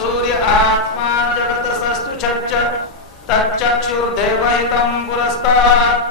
सूर्य आत्मा जगतस्तु तच्चक्षुर्देवहितं पुरस्तात्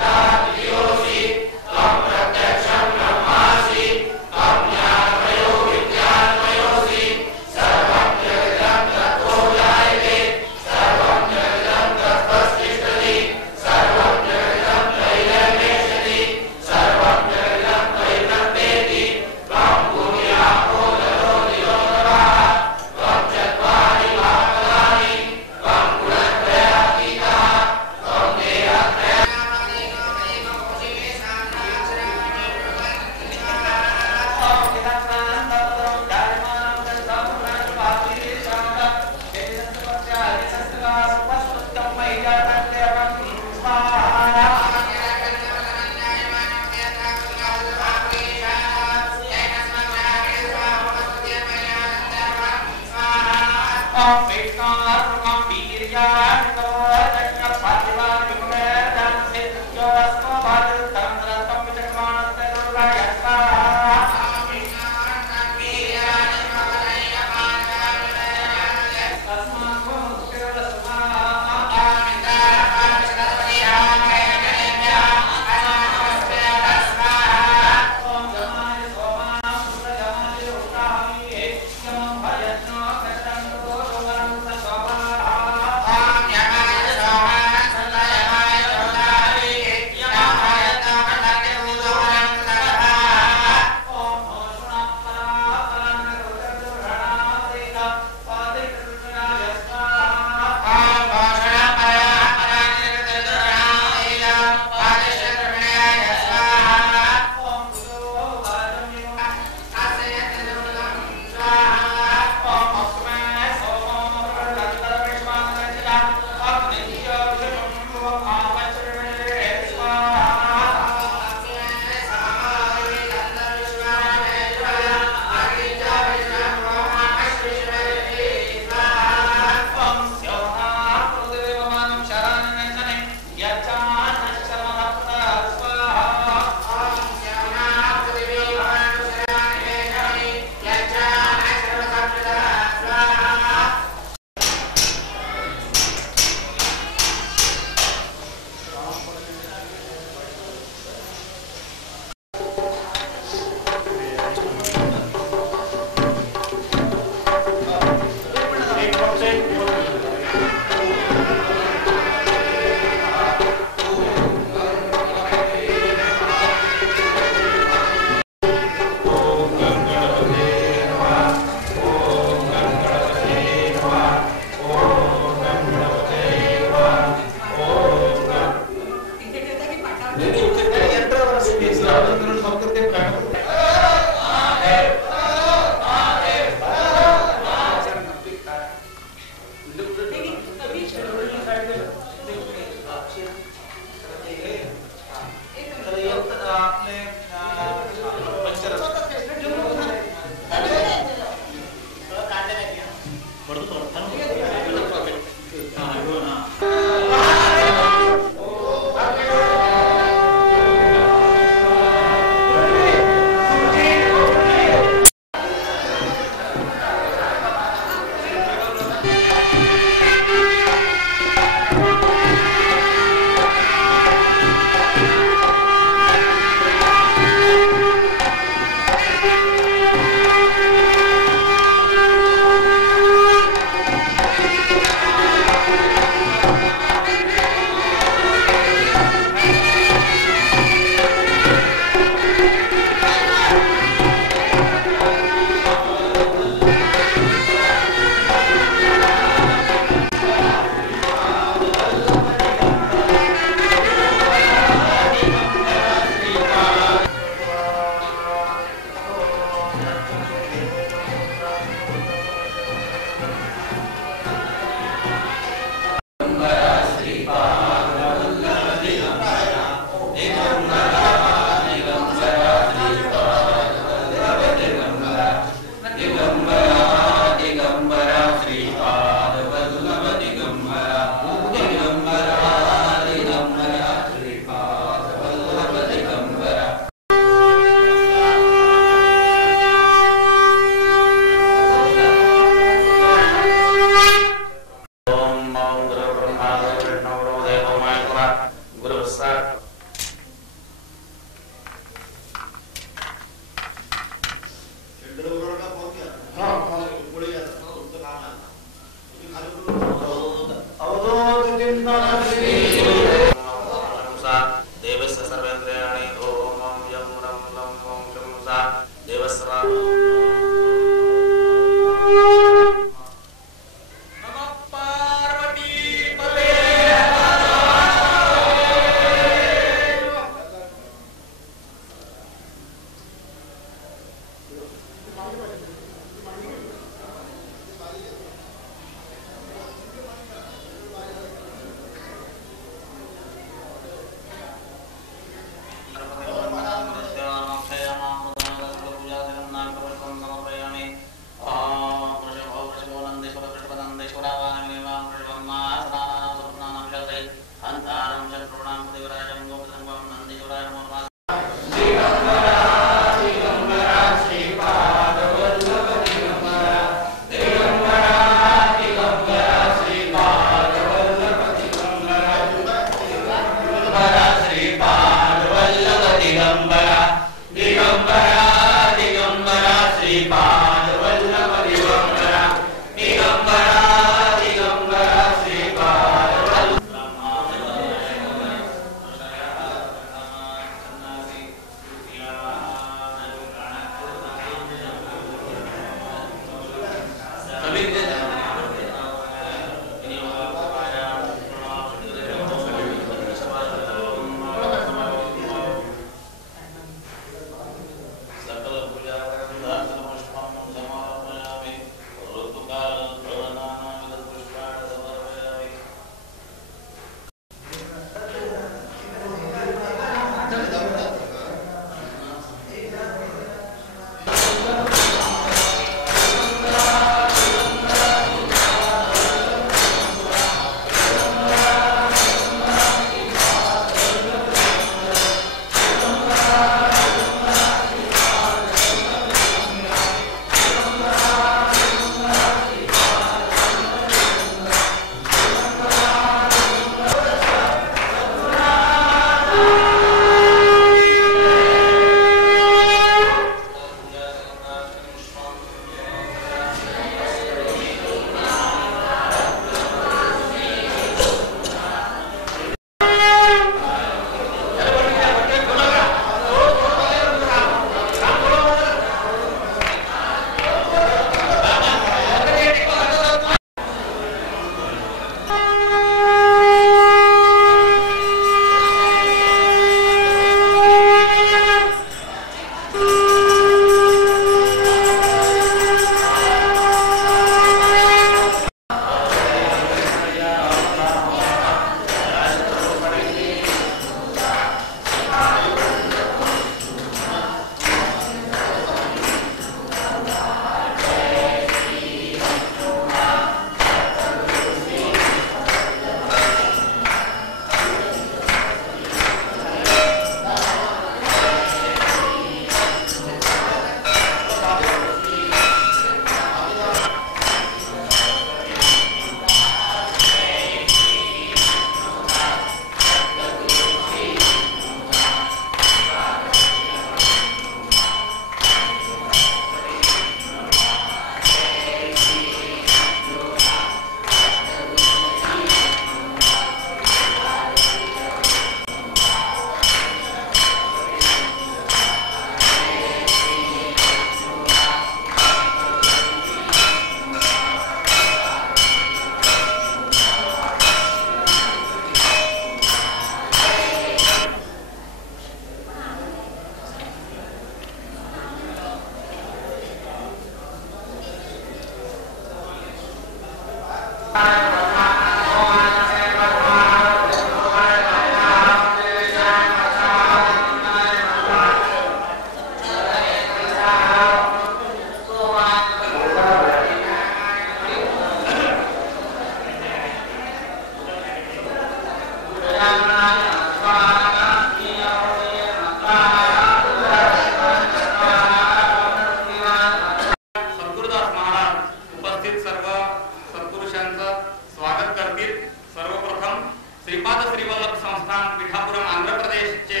जन्मस्थान पिठापुरम आंध्र प्रदेशचे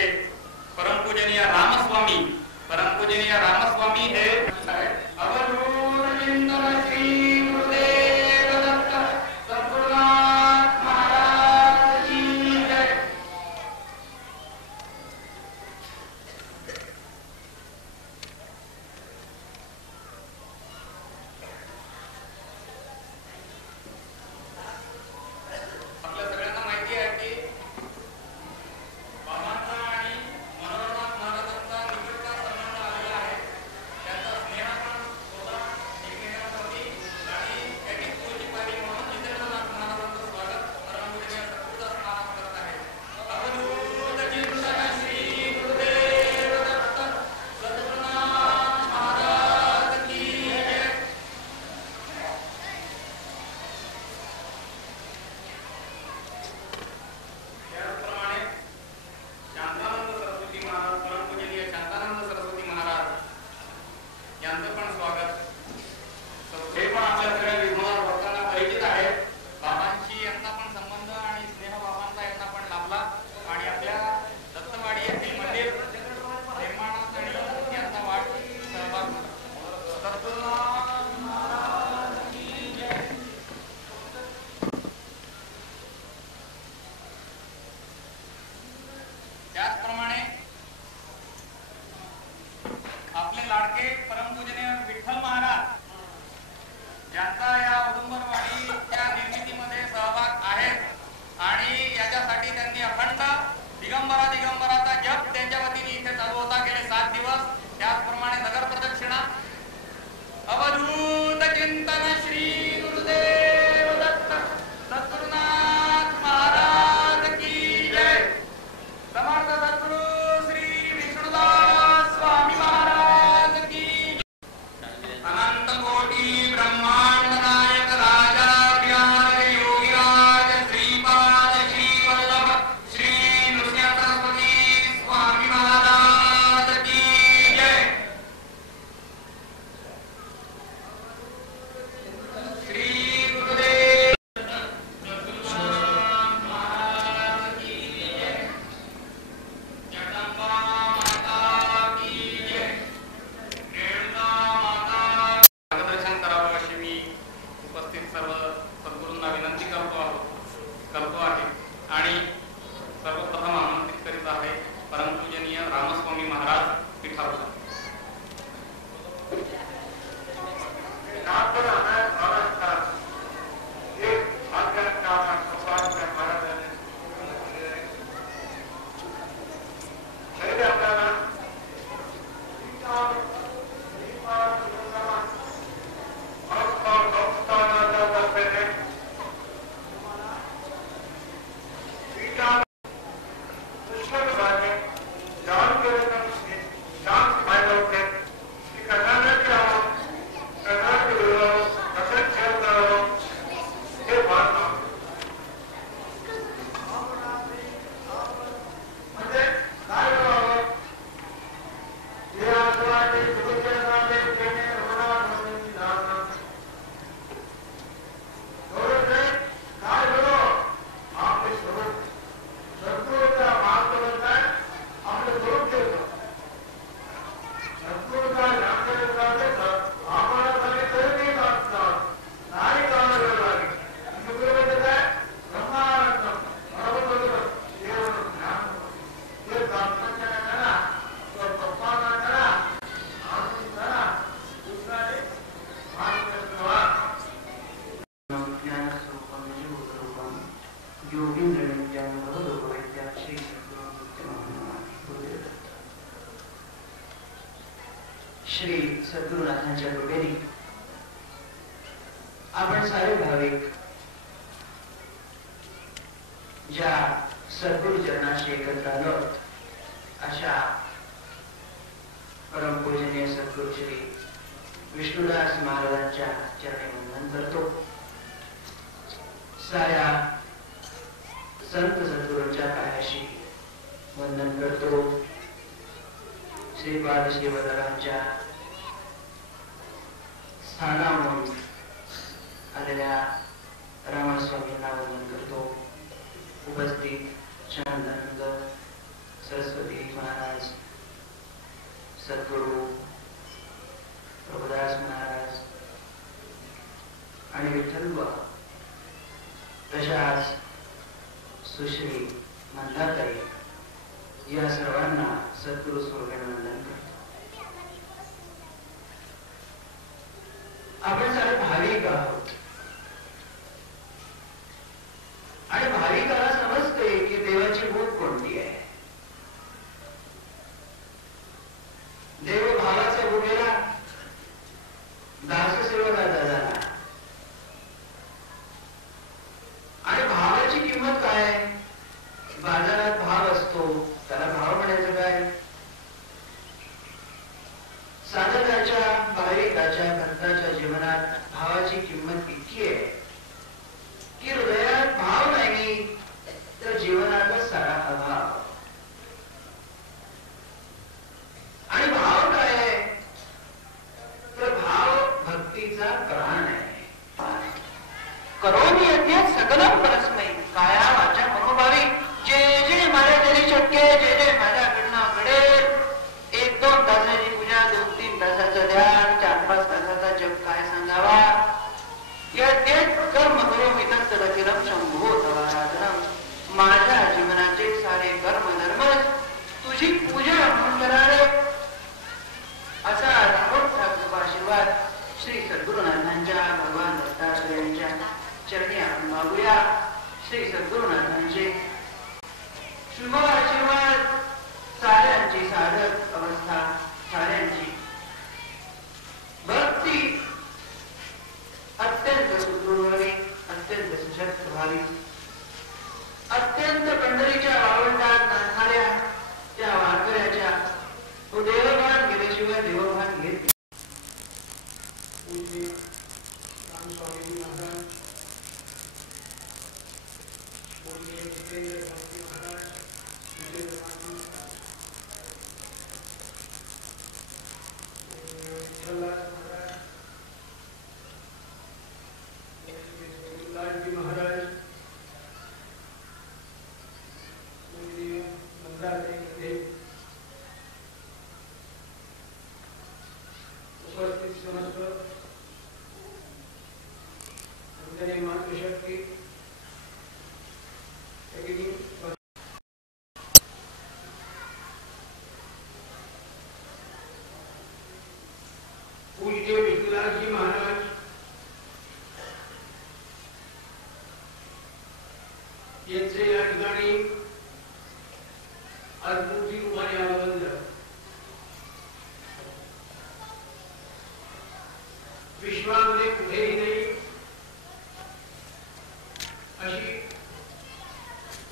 परमपूजनीय रामस्वामी हे अवधूत चिंतन श्री गुरुदेव दत्त सद्गुरुनाथ महाराज की जय. आपल्या सगळ्यांना माहिती आहे की बाबांचा आणि मनोरनाथ महाराजांचा निकटचा संबंध आलेला आहे. त्यांचा स्नेह पण होता एकमेकांप्रती आणि त्याची पूर्वी पाहिली म्हणून जितेंद्रनाथ महाराजांचं स्वागत परमपूजनीय सद्गुरुदास महाराज करत आहेत. अवधूत चिंतन श्री गुरुदेव दत्त सद्गुरुनाथ महाराज की जय. त्याचप्रमाणे शांतानंद सरस्वती महाराज परमपूजनीय शांतानंद सरस्वती महाराज यांचं पण स्वागत. हे पण आपल्या सगळ्या विद्वान भक्तांना परिचित आहे. बाबांशी यांचा पण संबंध आणि स्नेह बाबांचा यांना पण लाभला आणि आपल्या दत्तवाडी येथील मंदिर निर्माणात आणि यांचा वाढ सहभाग झाला. सद्गुरुनाथ महाराज की जय. त्याचप्रमाणे आपले लाडके परमपूजनीय विठ्ठल महाराज ज्यांचा या औदुंबरवाडीच्या निर्मितीमध्ये सहभाग आहे आणि याच्यासाठी त्यांनी अखंड दिगंबराचा जप त्यांच्या वतीने इथे चालू होता गेले 7 दिवस. त्याचप्रमाणे नगर प्रदक्षिणा अवधूत चिंतन श्री गुरुदेव दत्त सद्गुरुनाथ महाराज की जय. समर्थ सद्गुरु श्री विष्णुदास स्वामी महाराज की अनंत कोटी ब्रह्मांड नायक राजाधिराज योगीराज श्रीपाद श्री वल्लभ श्री नृसिंह सरस्वती स्वामी महाराज की जय. श्री गुरुदेव सद्गुरुनाथ महाराज की जय. जगदंबा माता की जय. रेणुका माता. मार्गदर्शन करावं अशी मी उपस्थित सर्व सद्गुरूंना विनंती करतो आहे आणि सर्वप्रथम आमंत्रित करीत आहे परमपूजनीय रामस्वामी महाराज पिठापुरम. श्री सद्गुरुनाथांच्या कृपेने आपण सारे भाविक ज्या सद्गुरु चरणाशी एकत्र आलो अशा परमपूजनीय सद्गुरु श्री विष्णुदास महाराजांच्या चरणी वंदन करतो. साऱ्या संत सद्गुरूंच्या पायाशी वंदन करतो. श्रीपाद श्री वल्लभांच्या स्थानावरून आलेल्या रामस्वामींना वंदन करतो. उपस्थित सच्चिदानंद सरस्वती महाराज, सद्गुरु प्रभुदास महाराज आणि विठ्ठलबुवा, तशाच सुश्री मंदाताई या सर्वांना सद्गुरु स्वरूपाने वंदन करतो. आपण सारे भाविक आहोत आणि भाविकाला समजते की देवाची भूक कोणती आहे. देव भावाचा भूकेला दाससेवकाचा झाला आणि भावाची किंमत काय? बाजारात भाव असतो, त्याला भाव म्हणायचं काय? साधकाच्या, भाविकाच्या, भक्ताच्या जीवनात भावाची किंमत इतकी आहे की हृदयात भाव नाही तर जीवनाचा सारा अभाव. आणि भाव काय आहे? तर भाव भक्तीचा प्राण आहे. करोमी यज्ञ सकलम परस्मै काया वाचा मनोभावी, जे जे माझ्या तरी शक्य आहे, जे जे माझ्याकडनं घडेल. 1-2 तासाची पूजा, 2-3 तासाचं ध्यान, 4-5 तासाचा जप काय सांगावा. यज्ञेत कर्म करोमी तत्तदखिलम शंभो तवाराधनम. माझ्या जीवनाचे सारे कर्म धर्म तुझी पूजा म्हणून करावे. असा मोठा कृपाशीर्वाद श्री सद्गुरुनाथांच्या, भगवान दत्तात्रेयांच्या चरणी आपण मागूया. श्री सद्गुरुनाथांचे शुभ आशीर्वाद, साऱ्यांची साधक अवस्था, साऱ्यांची भक्ती अत्यंत सुदृढ व्हावी, अत्यंत सशक्त व्हावी. अत्यंत पंढरीच्या वावंटात नाचणाऱ्या त्या वारकऱ्याच्या तो देवभान गेल्याशिवाय देवभान घेत नाही. स्वामी महाराज, जितेंद्र स्वामी महाराज, जितेंद्र स्वामी महाराज, जी महाराज, उपस्थित समस्त मातृशक्ती पूज्य विठ्ठलजी महाराज, यांचे या ठिकाणी आज मोठी रूपाने आगमन झालं. विश्वामध्ये कुठेही नाही अशी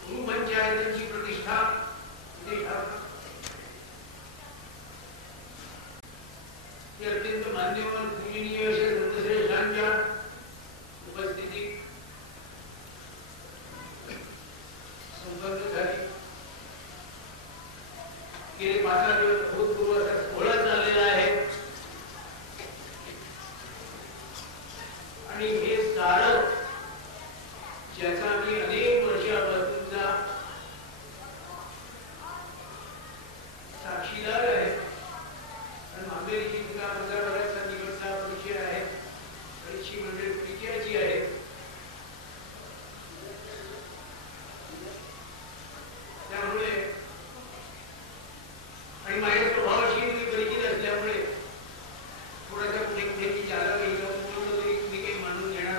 गुरुपंचायतीची प्रतिष्ठा अत्यंत मान्यवर पूजनीय असे संतश्रेष्ठांच्या उपस्थितीत संपन्न झाली. गेले 5 दिवस भूतपूर्व असा सोहळा चाललेला आहे आणि हे सारं ज्याचा मी अनेक वर्षापासूनचा साक्षीदार आहे. आणि मांगेरीची तुका माझा बऱ्याचसा निकटचा परिचय आहे, बरीचशी मंडळी परिचयाची आहे. त्यामुळे आणि माझ्या स्वभावाशी मी परिचित असल्यामुळे थोडासा कुठे कुठे की ज्याला काही तुम्ही काही मानून घेणार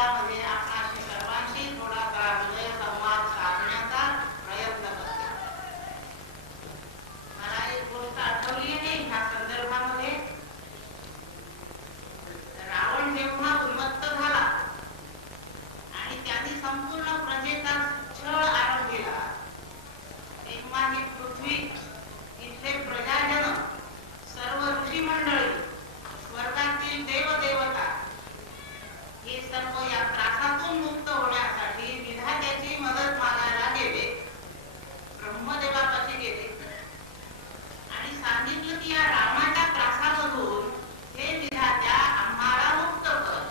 वेळामध्ये आपणाशी सर्वांशी थोडासा हृदय संवाद साधण्याचा प्रयत्न करते. मला एक गोष्ट आठवली आहे ह्या संदर्भामध्ये. रावण जेव्हा उन्मत्त झाला आणि त्यांनी संपूर्ण प्रजेचा छळ आरंभिला, तेव्हा ही पृथ्वी, इथले प्रजाजन, सर्व ऋषी मंडळी, स्वर्गातील देवदेवता हे सर्व या त्रासातून मुक्त होण्यासाठी विधात्याची मदत मागायला गेले. ब्रह्मदेवापाशी गेले आणि सांगितलं की या रामाच्या त्रासामधून हे विधात्या आम्हाला मुक्त कर.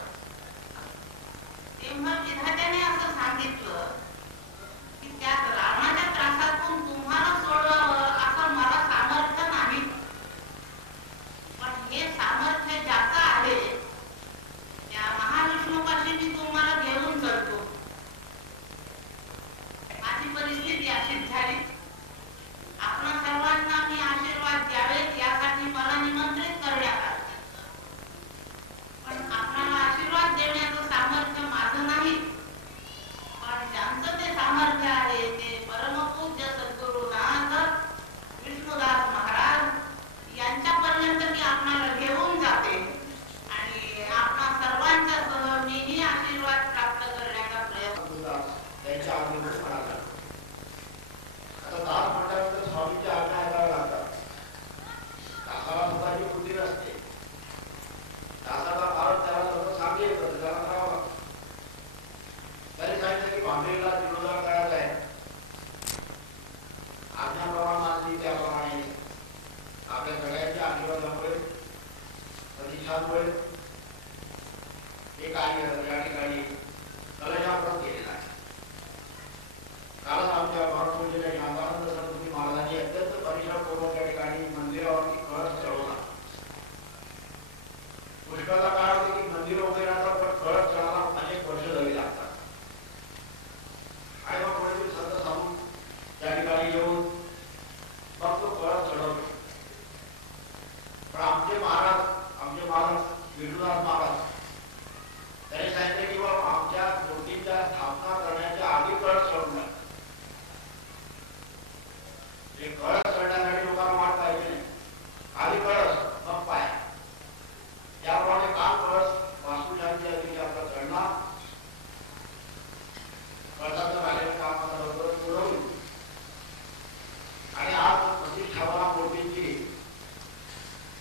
तेव्हा विधात्याने असं सांगितलं की त्या रामाच्या त्रासातून तुम्हाला सोडवावं असं मला सामर्थ्य नाही, पण हे सामर्थ्य ज्याचं आहे त्या महाविष्णूपाशी मी तुम्हाला घेऊन जातो. माझी परिस्थिती अशीच झाली. आपणा सर्वांना मी आशीर्वाद द्यावेत यासाठी मला निमंत्रित करण्यात आले, पण आपणाला आशीर्वाद देण्याचं सामर्थ्य माझं नाही. पण ज्यांचं ते सामर्थ्य आहे ते परमपूज्य सद्गुरुनाथ विष्णुदास महाराज यांच्यापर्यंत मी आपणाला घेऊन जाते आणि आपणा सर्वांच्या सह मीही आशीर्वाद प्राप्त करण्याचा प्रयत्न. त्यांच्या आज्ञेवर म्हणाला. आता दास म्हटल्यानंतर स्वामींच्या आज्ञा ऐकाव्या लागतात. दासाला स्वतःची बुद्धी नसते. दासाचा फारच त्याला सगळं सांगे येतं, त्याला करावं लागतं. तरी सांगितलं की भांबेला जीर्णोद्धार करायचा आहे. आज्ञाप्रमाणे मानली त्याप्रमाणे आपल्या सगळ्यांच्या आशीर्वादामुळे, प्रतिष्ठांमुळे हे कार्य या ठिकाणी कलशाप्रत केलेलं आहे. कालच आमच्या महाराष्ट्राच्या शांतानंद सरस्वती महाराजांनी अत्यंत परिश्रमपूर्वक त्या ठिकाणी मंदिरावरती कळस चढवला. पुष्कळचा काळ होते की मंदिर उभे राहतात, पण कळस चढायला अनेक वर्ष जावी लागतात. आणि मग कोणीतरी संत साधू त्या ठिकाणी येऊन मग तो कळस चढवतो. पण आमचे महाराज विष्णुदास महाराज त्यांनी सांगितले की बाबा आमच्या मूर्तीच्या स्थापना करण्याच्या आधी कळस चढवून द्या. हे कळस चढण्यासाठी लोकांना वाट पाहिजे नाही. आधी कळस मग पाय. त्याप्रमाणे काल कळस वास्तुशांती दिवशी आपला चढणार. कळसाचं राहिलेलं काम आता लवकरच पूर्ण होईल. आणि आज प्रतिष्ठापना मूर्तींची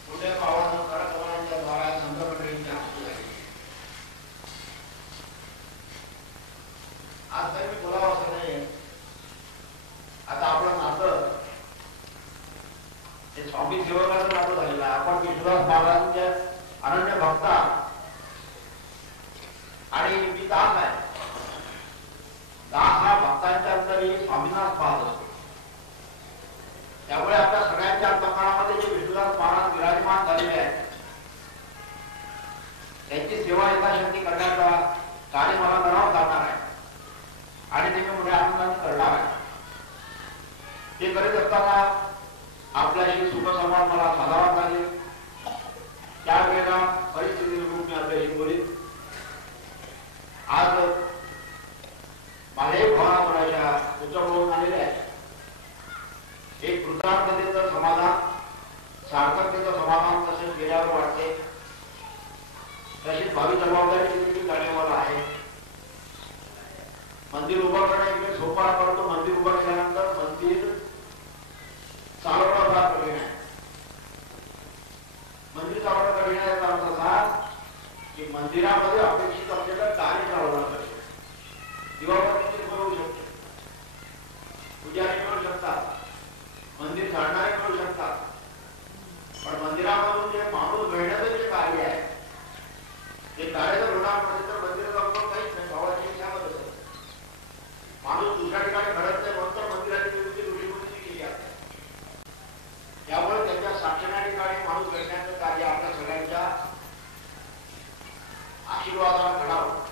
पुण्य पावन करकमलांच्या द्वारा संत मंडळींच्या हाती झाली. आज तरी मी बोलावं असं नाही. आता आपलं नातं हे स्वामी सेवकाचं नातं झालेलं आहे. आपण विश्वास महाराजांच्या अनन्य भक्ता आणि मी दास आहे. दास हा भक्तांच्या अंतरी स्वामींनाच पाहत असतो. त्यामुळे आपल्या सगळ्यांच्या अंतःकरणामध्ये जे विष्णुदास महाराज विराजमान झालेले आहेत त्यांची सेवा यथाशक्ती करण्याचा कार्य मला करावं लागणार आहे आणि ते मी मोठ्या आनंदाने करणार आहे. ते करीत असताना आपल्याशी सुखसंवाद मला साधावा लागेल. त्यावेळेला परिस्थिती मी आपल्याशी बोलीन. आज माझ्याही भावना थोड्याशा उच्चवळून आलेल्या आहेत. एक कृतार्थतेचं समाधान, सार्थकतेचं समाधान तसेच गेल्यावर वाटते. तशीच भावी जबाबदारी देखील जाणीवाला आहे. मंदिर उभं करणं इकडे सोपं आहे, परंतु मंदिर उभं केल्यानंतर मंदिर चालवणं फार कठीण आहे. मंदिर चालवणं कठीण आहे याचा अर्थ असा की मंदिरामध्ये अपेक्षित असलेलं कार्य चालवणं कठीण. दिवाबत्तीची सोय होऊ शकते, पुजारी मिळू शकतात, मंदिर चालणारे मिळू शकतात, पण मंदिरामधून जे माणूस घडण्याचं जे कार्य आहे ते कार्य जर होणार नसेल तर मंदिराचा उपयोग काहीच नाही. भावाची त्यामध्ये असत माणूस दुसऱ्या ठिकाणी घडत नाही, म्हणून मंदिराची निर्मिती ऋषीमुनींनी केली आहे. त्यामुळे त्यांच्या साक्षीच्या ठिकाणी माणूस घडण्याचं कार्य आपल्या सगळ्यांच्या आशीर्वादाला घडावं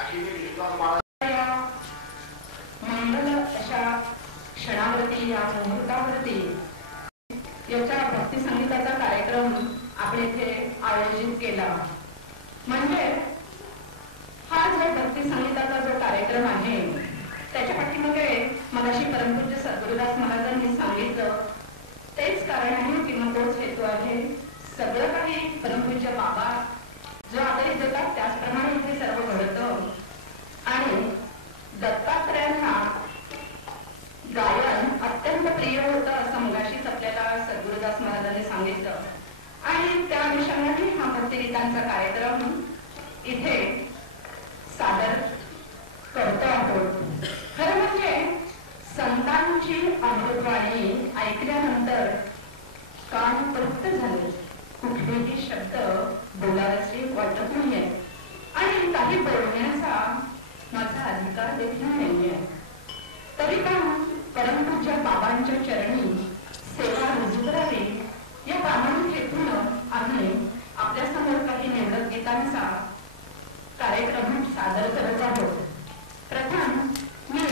अशी मी विश्वास महाराज मंगल अशा क्षणावरती या मुहूर्तावरती याच्या भक्ती संगीताचा कार्यक्रम आपण इथे आयोजित केला. म्हणजे सद्गुरुदास महाराजांनी सांगितलं तेच कारण आहे किंवा तोच हेतू आहे. सगळं काही परमपूज्य बाबा जो आदेश देतात त्याचप्रमाणे इथे सर्व घडतं. आणि दत्तात्रयांना गायन अत्यंत प्रिय होतं असं मगाशीच आपल्याला सद्गुरुदास महाराजांनी सांगितलं. आणि त्या अनुषंगाने हा भक्तिगीतांचा कार्यक्रम इथे सादर करतो आहोत. खरं म्हणजे संतांची अमृतवाणी ऐकल्यानंतर कान तृप्त झाले. कुठलेही शब्द बोलायचे वाटत नाहीये आणि काही बोलण्याचा माझा अधिकार देखील नाहीये. तरी पण परमपूज्य बाबांच्या चरणी सेवा रुजू करावी या प्रामाणिक हेतून आम्ही आपल्यासमोर काही निवडक गीतांचा कार्यक्रम सादर करत आहोत. प्रथम मी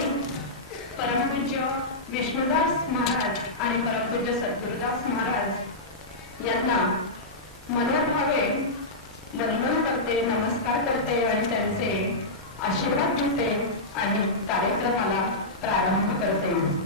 परमपूज्य विष्णुदास महाराज आणि परमपूज्य सद्गुरुदास महाराज यांना मनोभावे वंदन करते, नमस्कार करते आणि त्यांचे आशीर्वाद घेते आणि कार्यक्रमाला प्रारंभ करते.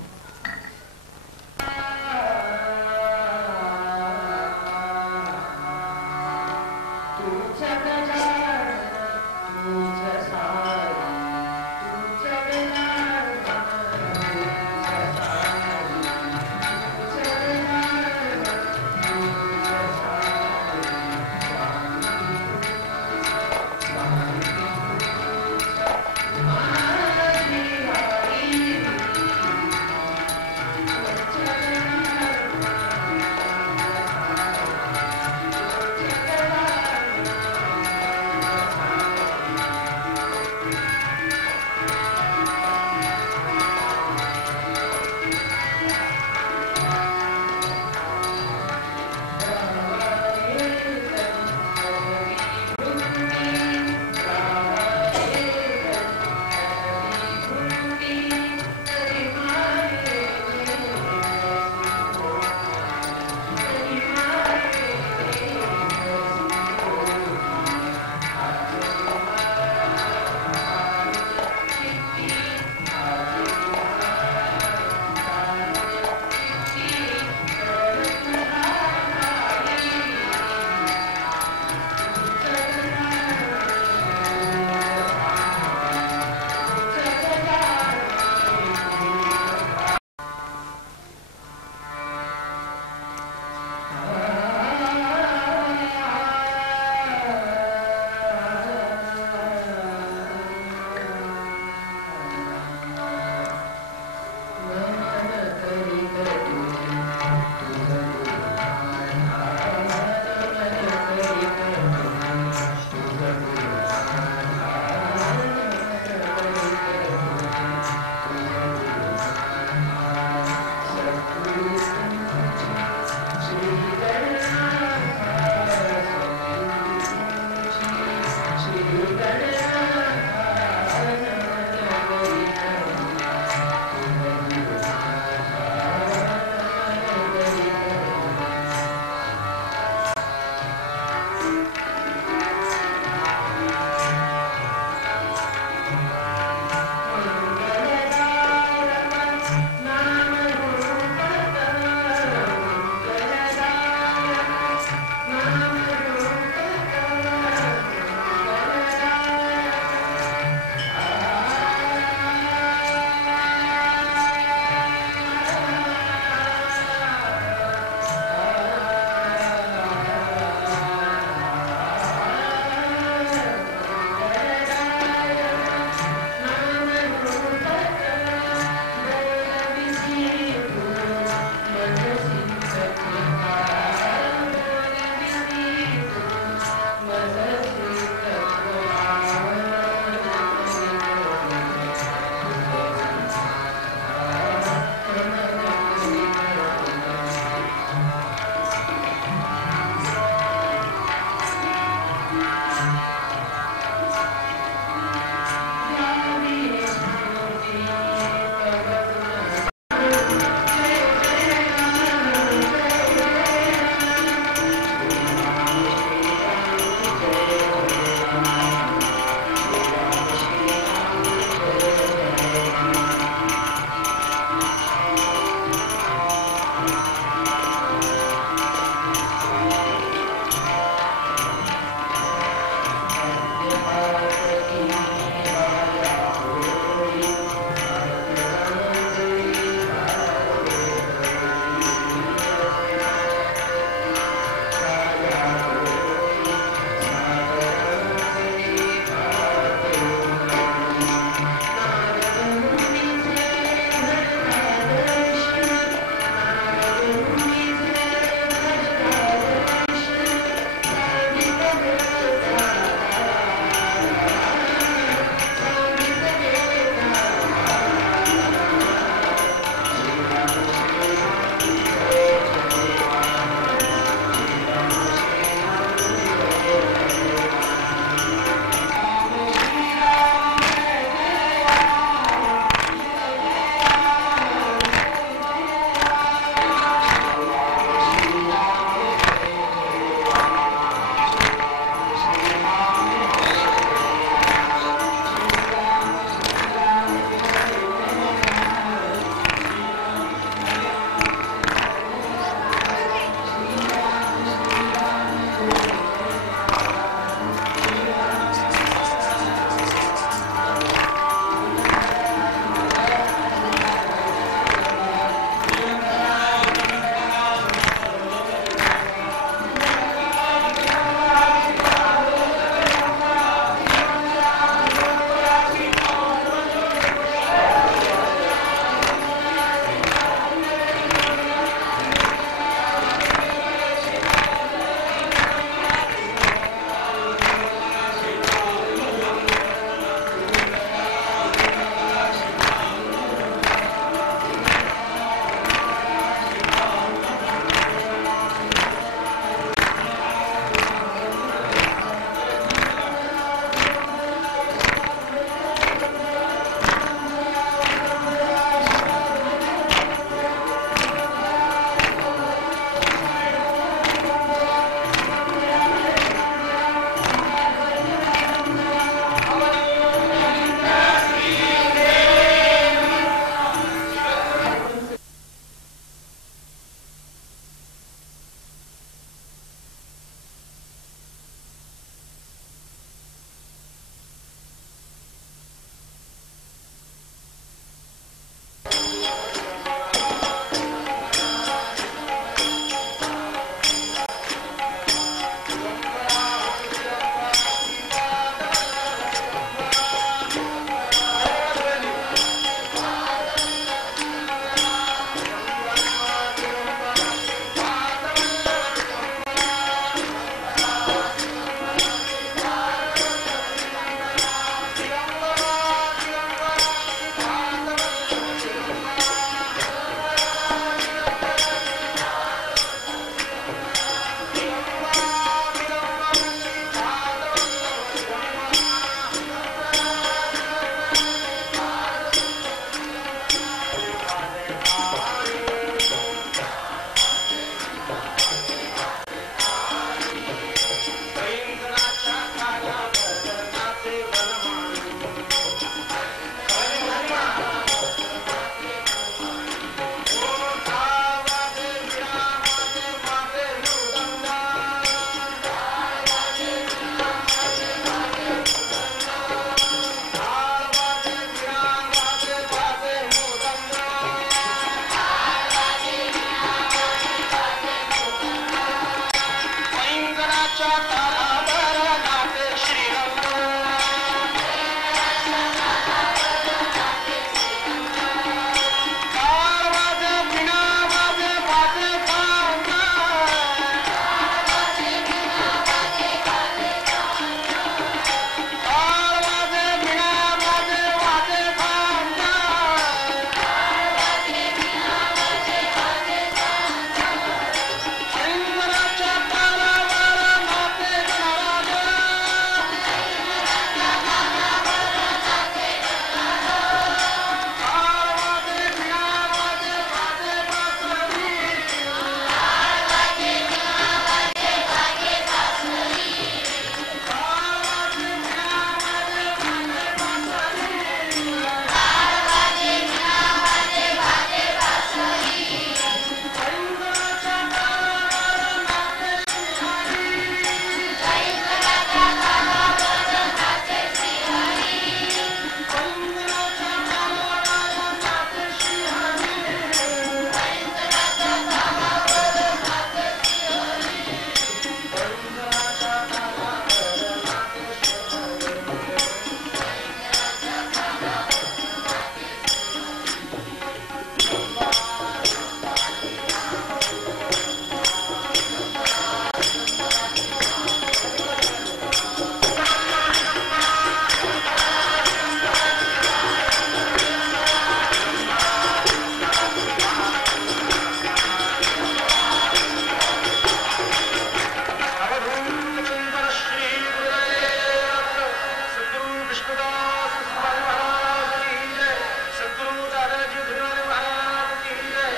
कृष्णदास स्वामी महाराज की जय, सद्गुरु दादाजी धुरवाले महाराज की जय,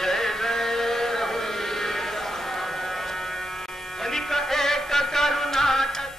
जय जय रघुवीर। अनिक एक करुणाटक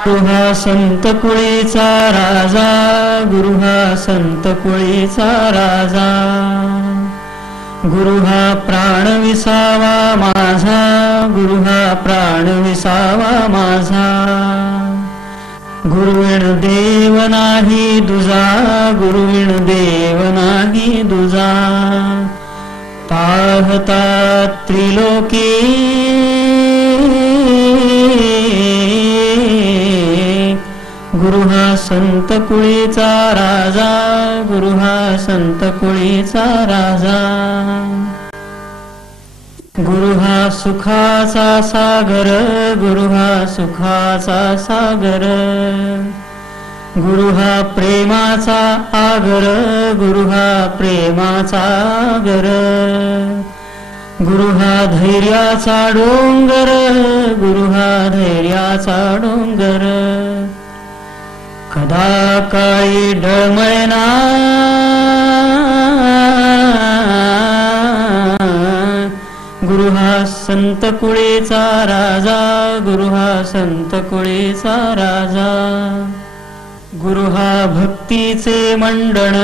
गुरु हा संत कुळीचा राजा, गुरु हा संत कुळीचा राजा, गुरु हा प्राण विसावा माझा, गुरु हा प्राण विसावा माझा. गुरुविण देव नाही दुजा, गुरुविण देव नाही दुजा. पाहता त्रिलोकी गुरु हा संत कुळीचा राजा, गुरु हा संत कुळीचा राजा. गुरु हा सुखाचा सागर, गुरु हा सुखाचा सागर. गुरु हा प्रेमाचा आगर, गुरु हा प्रेमाचा आगर. गुरु हा धैर्याचा डोंगर, गुरु हा धैर्याचा डोंगर. कदा काळी डळमळना गुरु हा संत कुळीचा राजा, गुरु हा संत कुळीचा राजा. गुरु हा भक्तीचे मंडण,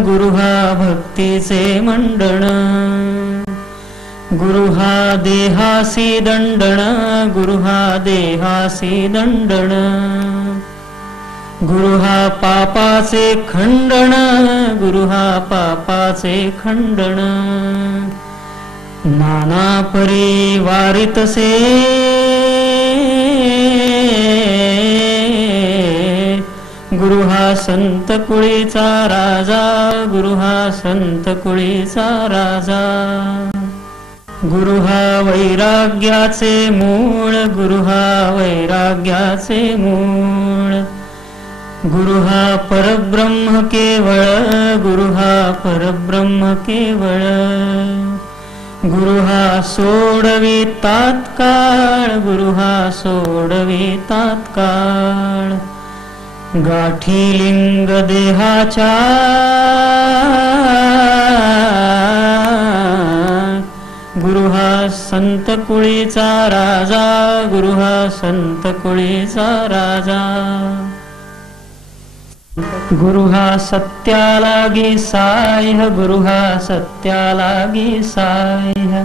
गुरु हा भक्तीचे मंडण. गुरु हा देहासी दंडण, गुरु हा देहासी दंडण. गुरु हा पापाचे खंडण, गुरु हा पापाचे खंडण. नाना परी वारितसे गुरु हा संत कुळीचा राजा, गुरु हा संत कुळीचा राजा. गुरु हा वैराग्याचे मूळ, गुरु हा वैराग्याचे मूळ. गुरु हा परब्रह्म केवळ, गुरु हा परब्रह्म केवळ. गुरु हा सोडवी तात्काळ, गुरु हा सोडवी तात्काळ. गाठी लिंग देहाच्या गुरु हा संत कुळीचा राजा, गुरु हा संत कुळीचा राजा. गुरु हा सत्यालागी साह्य, गुरु हा सत्यालागी साह्य.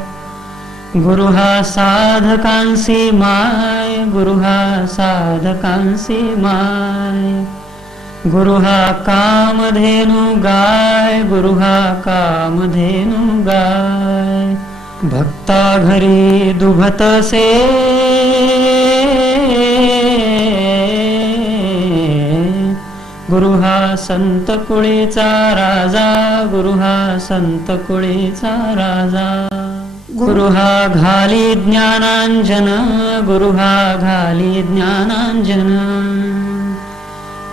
गुरु हा साधकांसी माय, गुरु हा साधकांसी माय. गुरु हा कामधेनु गाय, गुरु हा कामधेनु गाय. भक्ता घरी दुभतसे गुरु हा संत कुळीचा राजा, गुरु हा संत कुळीचा राजा. गुरु हा घाली ज्ञानांजन, गुरु हा घाली ज्ञानांजन.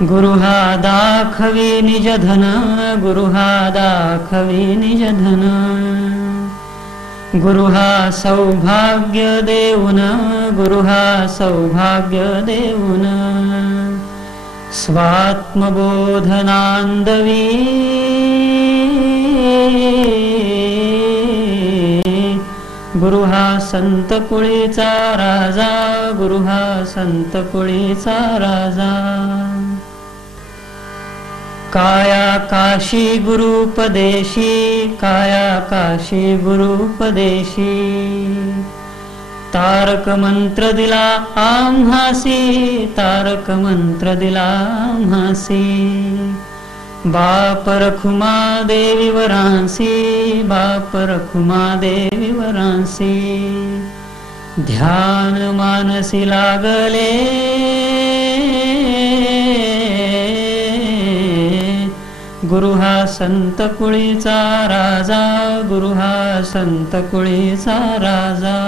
गुरु हा दाखवी निज धन, गुरु हा दाखवी निज धन. गुरु हा सौभाग्य देऊन, गुरु हा सौभाग्य देऊन. स्वात्मबोधनांदवी गुरु हा संत कुळीचा राजा, गुरु हा संत कुळीचा राजा. काया काशी गुरुपदेशी, काया काशी गुरुपदेशी. तारक मंत्र दिला आम्हासी, तारक मंत्र दिला आम्हासी. बाप रखुमा देवी वरांसी, बाप रखुमा देवी वरांसी. ध्यान मानसी लागले गुरु हा संत कुळीचा राजा, गुरु हा संत कुळीचा राजा.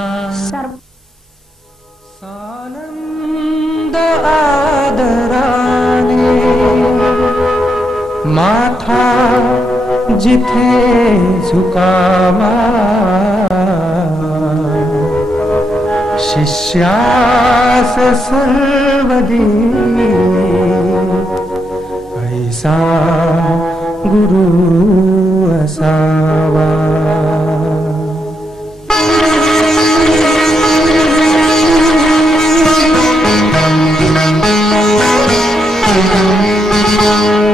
सानंद आदराने माथा जिथे झुकावा, शिष्यास सर्वदी ऐसा गुरु असावा.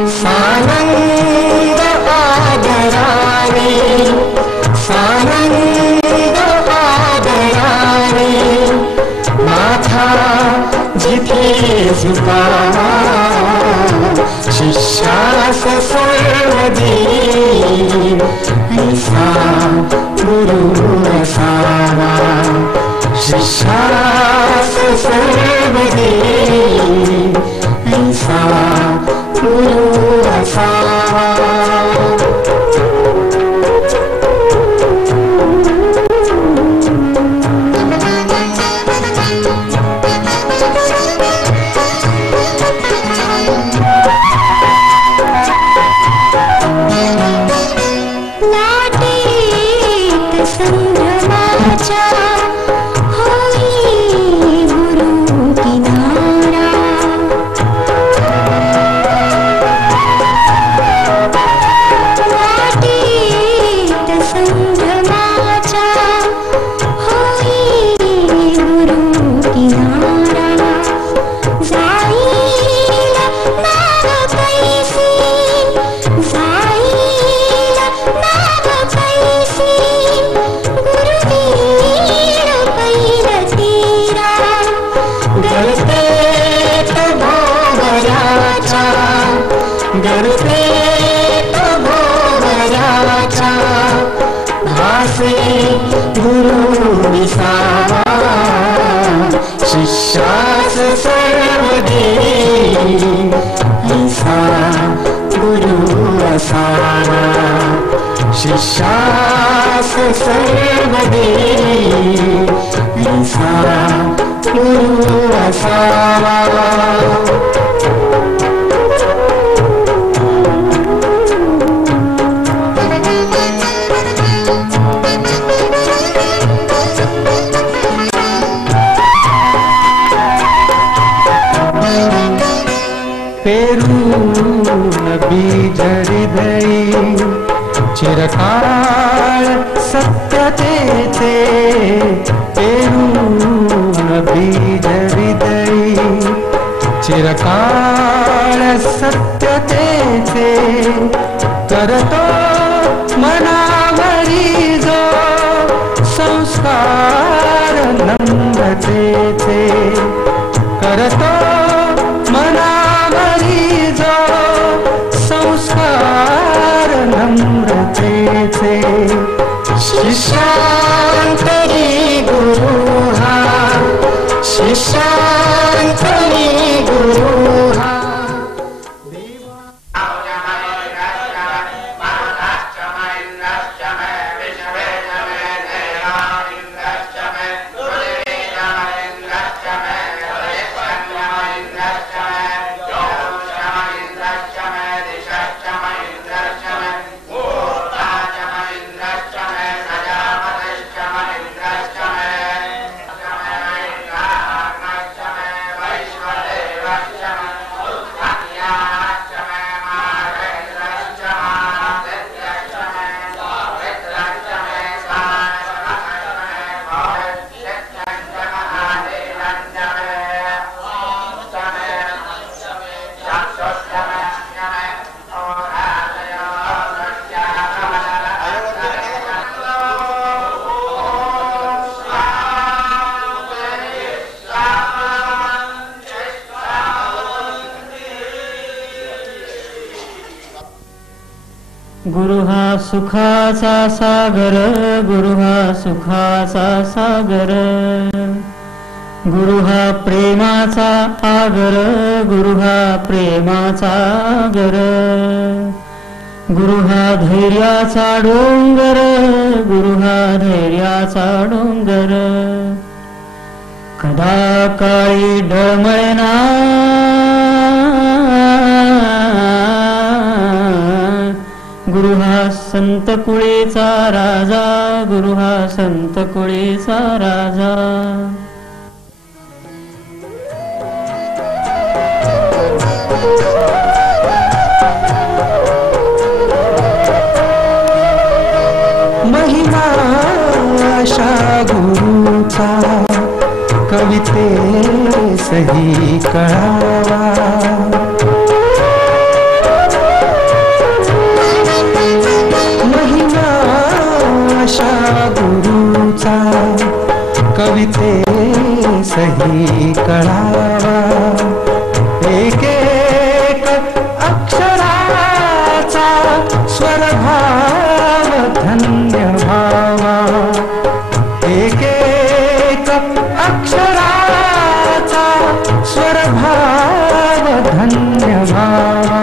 सानंद आदराने, सानंद आदराने तिथे झुकावा शिष्यास सर्वदी ऐसा गुरु असावा शिष्यास सर्वदी ऐसा गुरु असावा गुरु विसावा शिष्यास सर्वदी ऐसा गुरु असावा शिष्यास सर्वदी ऐसा गुरु असावा बीज हृदयी चिरकाळ सत्यतेचे पेरून बीज हृदयी चिरकाळ सत्यतेचे करतो मनावरी जो संस्कार नम्रतेचे करतो नम्रतेचे शिष्यांतरी गुरु हा शिष्यांतरी गुरु हा गुरु हा सुखाचा सागर गुरु हा सुखाचा सागर गुरु हा प्रेमाचा आगर गुरु हा प्रेमाचा आगर गुरु हा धैर्याचा डोंगर गुरु हा धैर्याचा डोंगर कदा काळी डळमळेना गुरु हा संत कुळेचा राजा गुरु हा संत कुळेचा राजा महिमा अशा गुरुचा कविते सही कळावा कविते सही कळावा एक एक अक्षराचा स्वरभाव धन्य भावा एक एक अक्षराचा स्वरभाव धन्य भावा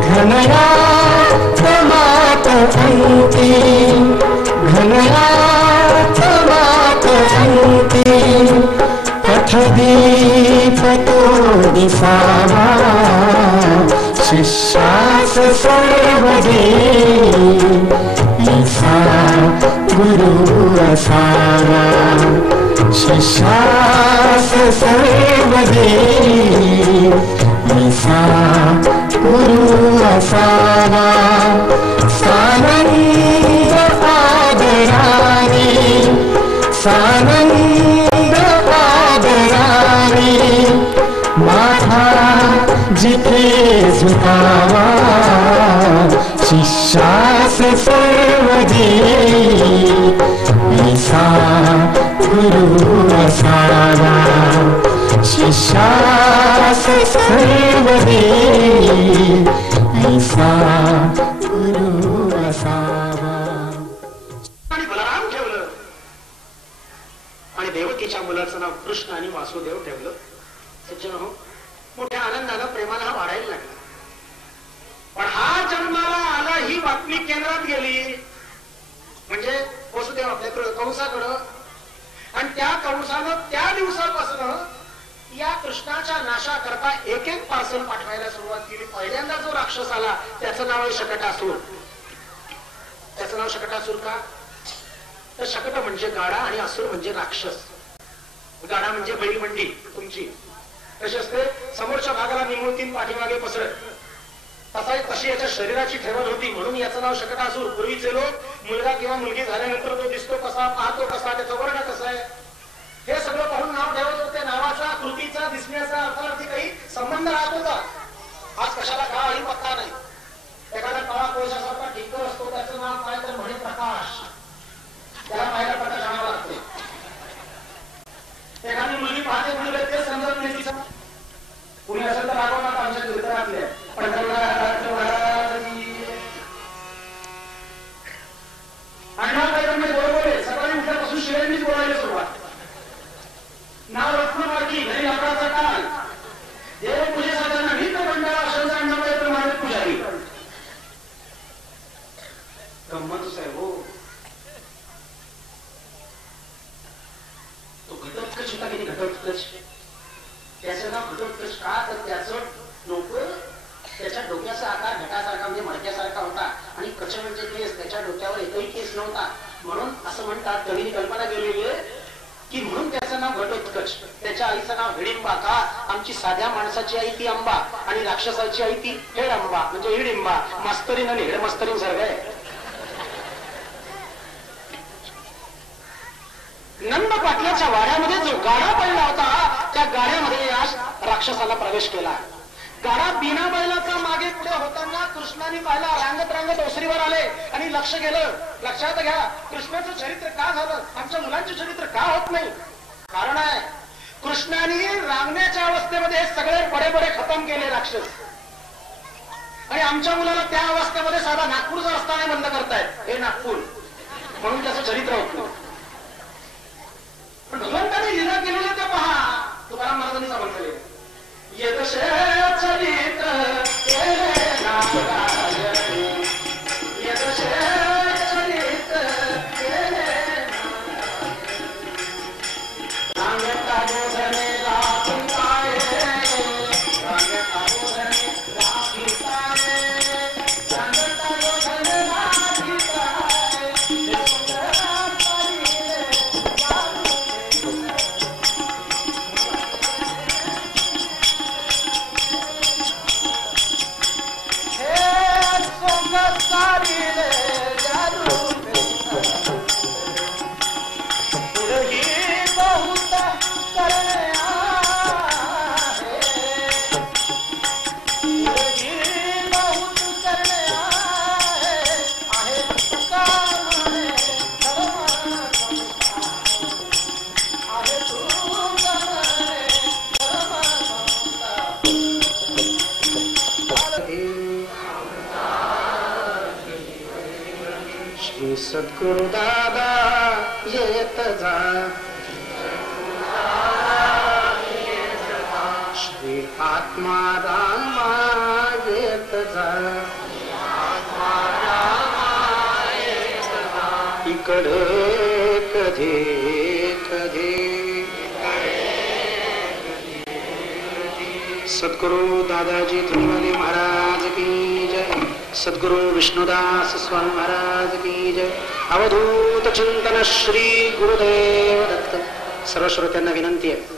घनयात मात अंती घनयात मात अंती पठदीप तो दिसावा शिष्यास सर्वदे ईसा गुरु असावा शिष्यास सर्वदे ईसा गुरु असावा सानंद आदराने सानंद आदराने माथा जिथे झुकावा शिष्यास सर्वदे ईसा गुरु असावा शिष्यास सर्वदे ईसा गुरु असावा. आणि बलराम ठेवलं आणि देवकीच्या मुलाचं नाव कृष्ण आणि वासुदेव ठेवलं. सज्जन हो, मोठ्या आनंदानं प्रेमाला हा वाढायला लागला. पण हा जन्माला आला ही बातमी केंद्रात गेली म्हणजे वसुदेव आपल्या कंसाकडं आणि त्या कंसानं त्या दिवसापासून या कृष्णाच्या नाशाकरता एक एक पार्सल पाठवायला सुरुवात केली. पहिल्यांदा जो राक्षस आला त्याचं नाव आहे शकटासूर. त्याचं नाव शकटासूर का? तर शकट म्हणजे गाडा आणि असुर म्हणजे राक्षस. गाडा म्हणजे बैलमंडी तुमची कशी असते, समोरच्या भागाला निमुळतीन पाठीमागे पसरत, तशी याच्या शरीराची ठेवण होती म्हणून याचं नाव शकटासूर. पूर्वीचे लोक मुलगा किंवा मुलगी झाल्यानंतर तो दिसतो कसा, पाहतो कसा, त्याचा वर्ण कसा आहे हे सगळं पाहून नाव ठेवत होते. नावाचा, कृतीचा, दिसण्याचा अर्थार्थी काही संबंध राहत होता. आज कशाला काळ आणि पत्ता नाही. एखादा काळा कोळशासारखा ठिक्कर असतो त्याचं नाव काय तर म्हणे प्रकाश, त्याला पाहायला प्रकाश आणावा लागतो. एखादी मुलगी पाहते मुलगा ते समजत नाही तिचा. कुणी असेल तर रागवणार आमच्या कीर्तनातले अण्णाबाईंनी बरोबर आहे. सकाळी उठल्यापासून शिवाजीच बोलायला सुरुवात. नाव रत्नमार्गी घरी लाकडाचा टाळ देव पूजेसाठी नाही तर मंडळा अशांचा अण्णाबाई प्रमाणे पुजारी. गंमतच आहे हो. तो घटोत्कच होता की घटोत्कच. त्याचं नाव घटोत्कच का तर त्याचं डोकं त्याच्या डोक्याचा आकार घटासारखा म्हणजे मडक्यासारखा होता आणि कच म्हणजे केस, त्याच्या डोक्यावर एकही केस नव्हता म्हणून असं म्हणतात. कवीने कल्पना केलेली आहे की म्हणून त्याचं नाव घटोत्कच. त्याच्या आईचं नाव हिडिंबा का? आमची साध्या माणसाची आई ती अंबा आणि राक्षसाची आई ती हेडंबा म्हणजे हिडिंबा. मास्तरीन आणि हेड मास्तरीन सारखं आहे. नंद पाटलाच्या वाड्यामध्ये जो गाडा पडला होता त्या गाड्यामध्ये आज राक्षसाला प्रवेश केला. गाडा बिना बैलाचा मागे पुढे होताना कृष्णाने पाहिला. रांगत रांगत ओसरीवर आले आणि लक्ष गेलं. लक्षात घ्या कृष्णाचं चरित्र का झालं, आमच्या मुलांचे चरित्र का होत नाही? कारण आहे कृष्णाने रांगण्याच्या अवस्थेमध्ये हे सगळे बडे बडे खतम केले राक्षस आणि आमच्या मुलाला त्या अवस्थेमध्ये साधा नागपूरचा रस्ता नाही बंद करतायत. हे नागपूर म्हणून त्याचं चरित्र होत नाही. पण भगवंताने लीला केलेलं ते पहा. तुकाराम महाराजांनी सांगितलं चरित्र बहुत सद्गुरु दादा येत जा, श्री आत्मा रामा येत जा, इकडे कधी कधी सद्गुरु दादाजी धुलीवाले महाराज की जय, सद्गुरु विष्णुदास स्वामी महाराज की जय. अवधूत चिंतन श्री गुरुदेव दत्त. सर्व श्रोत्यांना विनंती आहे.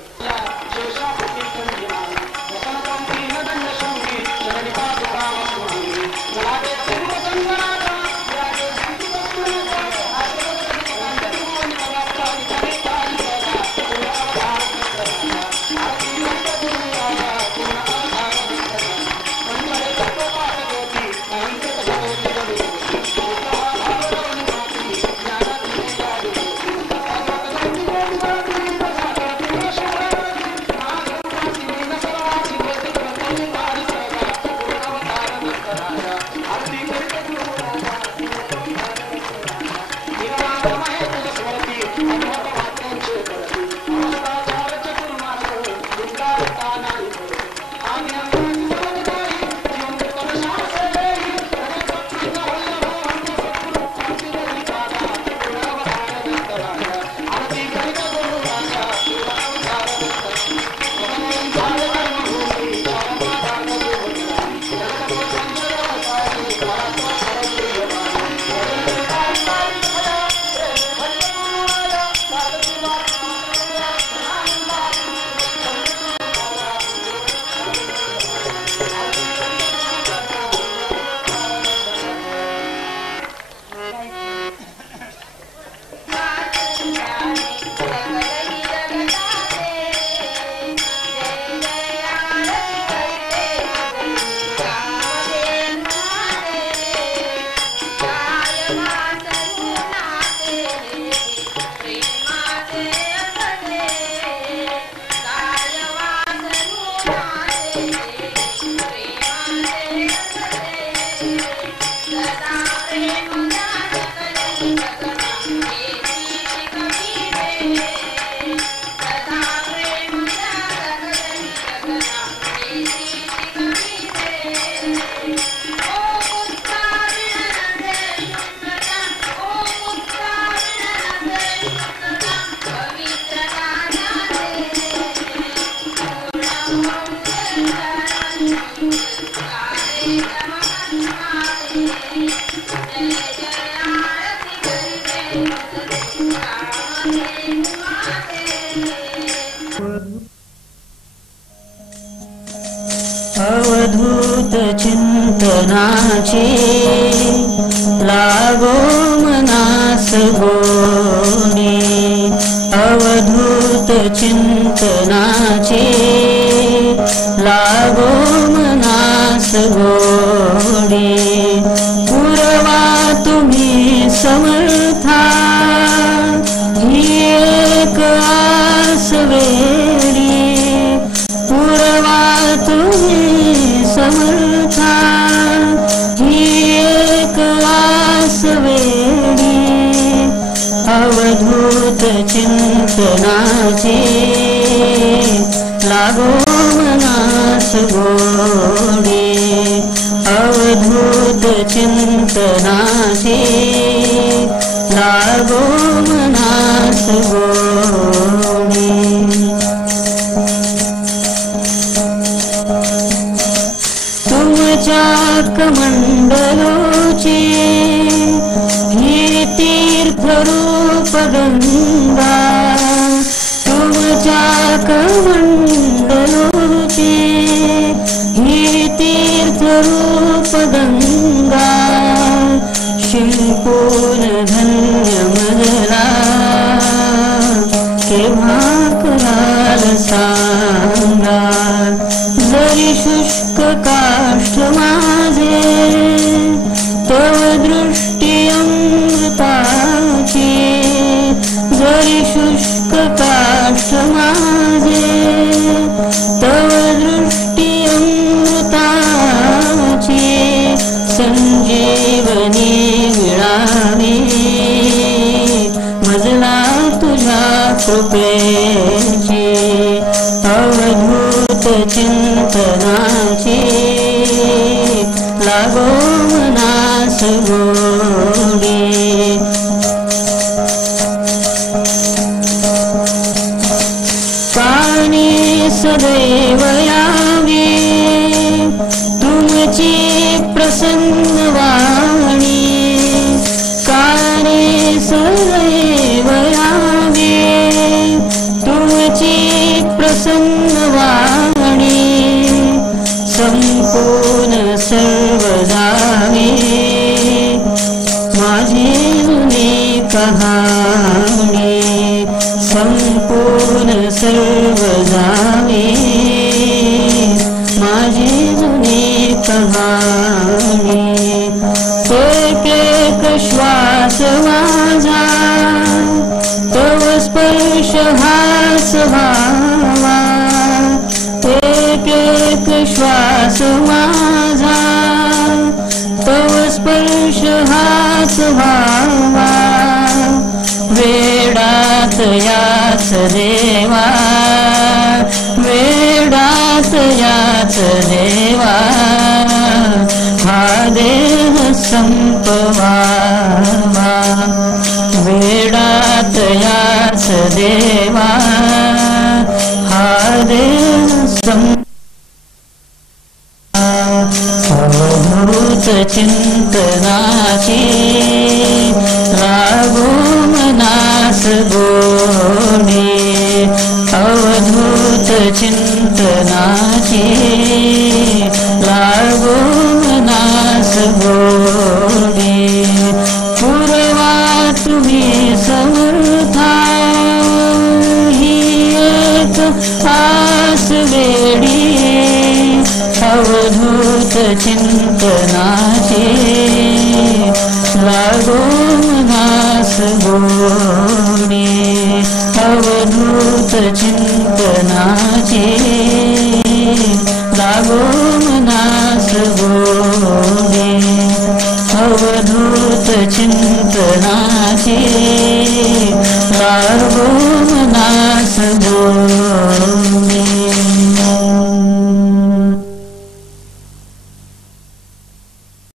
अवधूत चिंतनाचे लागो मनास गोडी, अवधूत चिंतनाचे लागो मनास गोडी. पुरवा तुम्ही समर्था ही एक आस वेडी, पुरवा तुम्ही समर्था ही एक आस वेडी. अवधूत चिंतनाचे लागो मनास गोडी, अवधूत चिंतनाचे लागो मनास गोडी. तुमच्या कमंडलोचे हे तीर्थरूप गंगा, तुमच्या कमंडलोचे हे तीर्थरूप गंगा. शिंपून धन्य मजला केव्हा कराल सांगा. जरी शुष्क काष्ठ माझे तव दृष्टी अमृताची, जरी शुष्क काष्ठ माझे तव दृष्टी अमृताची. संजीवनी मिळावी चिंतनाची लागो मनास गोडी कानी सदैव यावी तुमची प्रसन्न वाणी कानी सदैव यावी तुमची प्रसन्न वाणी संपूर्ण सर्व जावे माझी जुनी कहाणी संपूर्ण सर्व जावे माझी जुनी कहाणी एक एक श्वास माझा तव स्पर्श हास भावा एक एक श्वास माझा तव स्पर्श हास भावा वेडात याच देवा वेडात याच देवा हा देह संपवावा वेडात याच देवा हा देह अवधूत चिंतनाची लागो मनास गोडी अवधूत चिंतनाची लागो मनास गोडी पूर्वा तुम्ही समर्था ही एक आस वेडी अवधूत चिंतनाची लागो मनास गोडी अवधूत चिंतनाची लागो मनास गोडी अवधूत चिंतनाची लागो मनास गोडी